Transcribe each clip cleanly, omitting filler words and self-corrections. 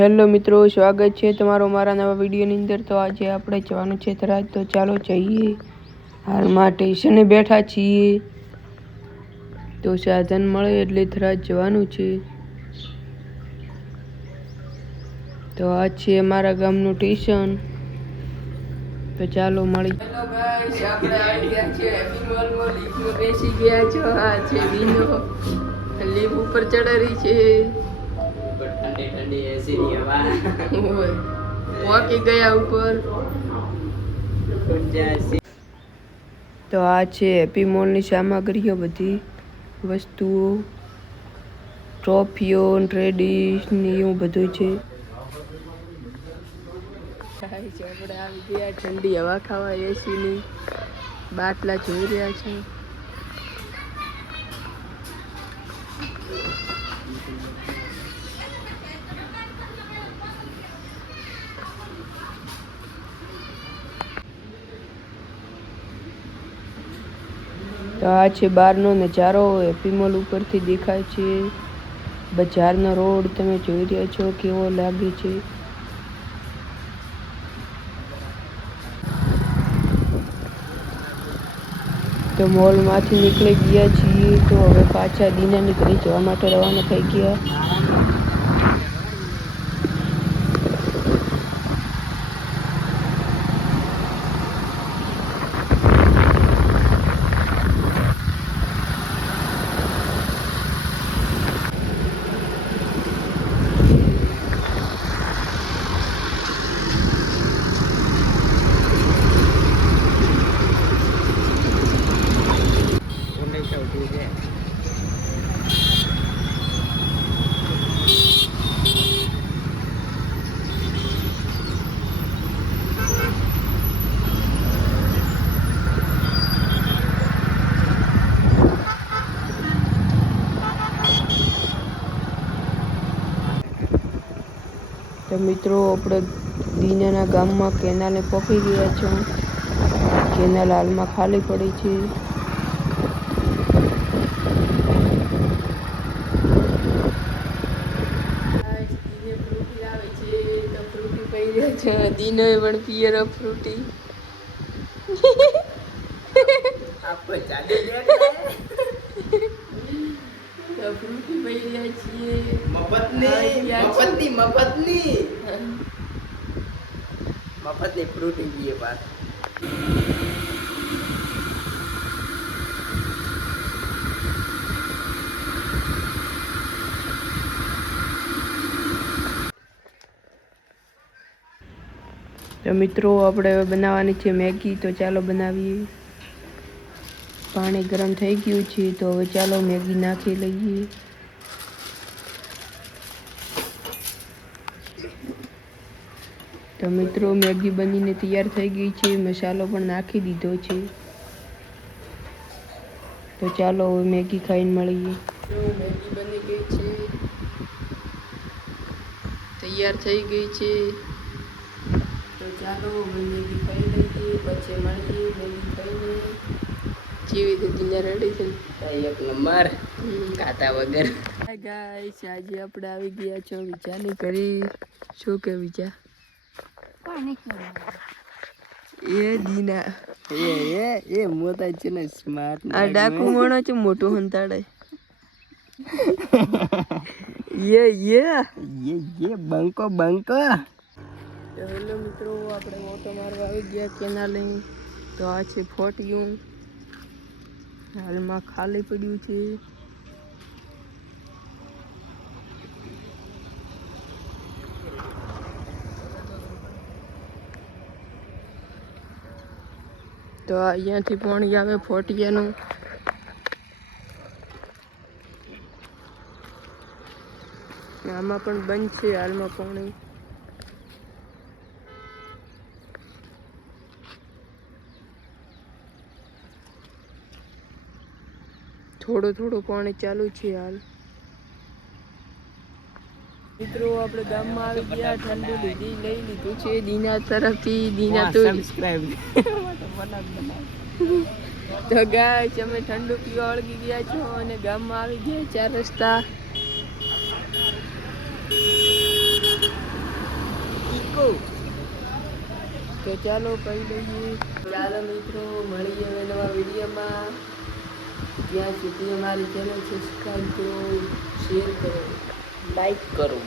Hello મિત્રો, સ્વાગત છે તમારો મારા નવા વિડીયોની અંદર। તો આજે આપણે જવાનું છે થરાદ, તો ચાલો જઈએ। હાલમાં સ્ટેશને બેઠા છીએ, તો સાધન મળે એટલે થરાદ જવાનું છે। તો આ છે અમારા ગામનું સ્ટેશન, તો ચાલો મળી। હેલો ગાઈસ, આપણે આવી ગયા છે હેપી મોલમાં। લીફ્ટમાં બેસી ગયા છો। આ છે વિનો, લીફ ઉપર ચડાવી છે। ठंडी ठंडी ऐसी नहीं हवा પહોંચી ગયા ઉપર। તો આ છે હેપી મોલની સામગ્રીઓ, બધી વસ્તુઓ, ટ્રોફીઓ, ટ્રેડીસ ને એવું બધું છે। આપણે આવી ગયા ઠંડી હવા ખાવા, એસીની બાટલા જોઈ રહ્યા છે। તો આ છે બહારનો નજારો, હેપી મોલ ઉપરથી દેખાય છે। બજારનો રોડ તમે જોઈ રહ્યા છો કેવો લાગે છે। તો મોલમાંથી નીકળી ગયા છીએ, તો હવે પાછા દીનાની ઘરે જવા માટે રવાના થઈ ગયા। તો મિત્રો, આપણે દીનાના ગામમાં કેનાલે પહોંચી ગયા છો। કેનાલ હાલમાં ખાલી પડી છે। દીનો પણ પિયર ઓફ ફ્રૂટી आपको चालू ફ્રૂટી પી રહ્યા છીએ। मफतनी फ्रूटी पिए बात। તો મિત્રો, આપણે બનાવવાની છે મેગી, તો ચાલો બનાવીએ। પાણી ગરમ થઈ ગયું છે, તો હવે ચાલો મેગી નાખી લઈએ। તો મિત્રો, મેગી બનીને તૈયાર થઈ ગઈ છે, મસાલો પણ નાખી દીધો છે। તો ચાલો હવે મેગી ખાઈને મળીએ। મેગી બની ગઈ છે, તૈયાર થઈ ગઈ છે। તો ચાલો હવે મેગી ખાઈ લઈએ, પછી મળીએ મેગી ખાઈને। જેવી રીતે રેડી છે एक नंबर खाता वगर। હાય ગાઈસ, આજે આપણે આવી ગયા છો વિચારની ઘરે। શું કે વિચાર? એ દીના ये मोता છે ને સ્માર્ટ આ ડાકુ મોણો છે, મોટું હંતાડે। ये બંકો તો હેલો મિત્રો, આપણે ઓટો મારવા આવી ગયા કેનાલે। તો આ છે ફોટિયું, હાલમાં ખાલી પડ્યું છે। તો અહીંયાથી પાણી આવે ફોટિયાનું। આમાં પણ બંધ છે હાલમાં પાણી। થોડું પાણી ચાલુ છે હાલ। મિત્રો, આપણે ગામમાં આવી ગયા, ઠંડુ લઈ લીધું છે દીના તરફથી। દીના તો સબસ્ક્રાઇબ તો ગાઈસ, અમે ઠંડુ પીવા વળગી ગયા છો અને ગામમાં આવી ગયા 4 રસ્તા। ચાલો કહી દઈએ. ચાલો મિત્રો, મળીએ હવે નવા વિડીયોમાં. ત્યાં સુધી અમારી ચેનલ સબસ્ક્રાઈબ કરો, શેર કરો, લાઈક કરો,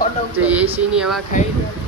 ફોટો તો એસીની હવા ખાઈ રહ્યા.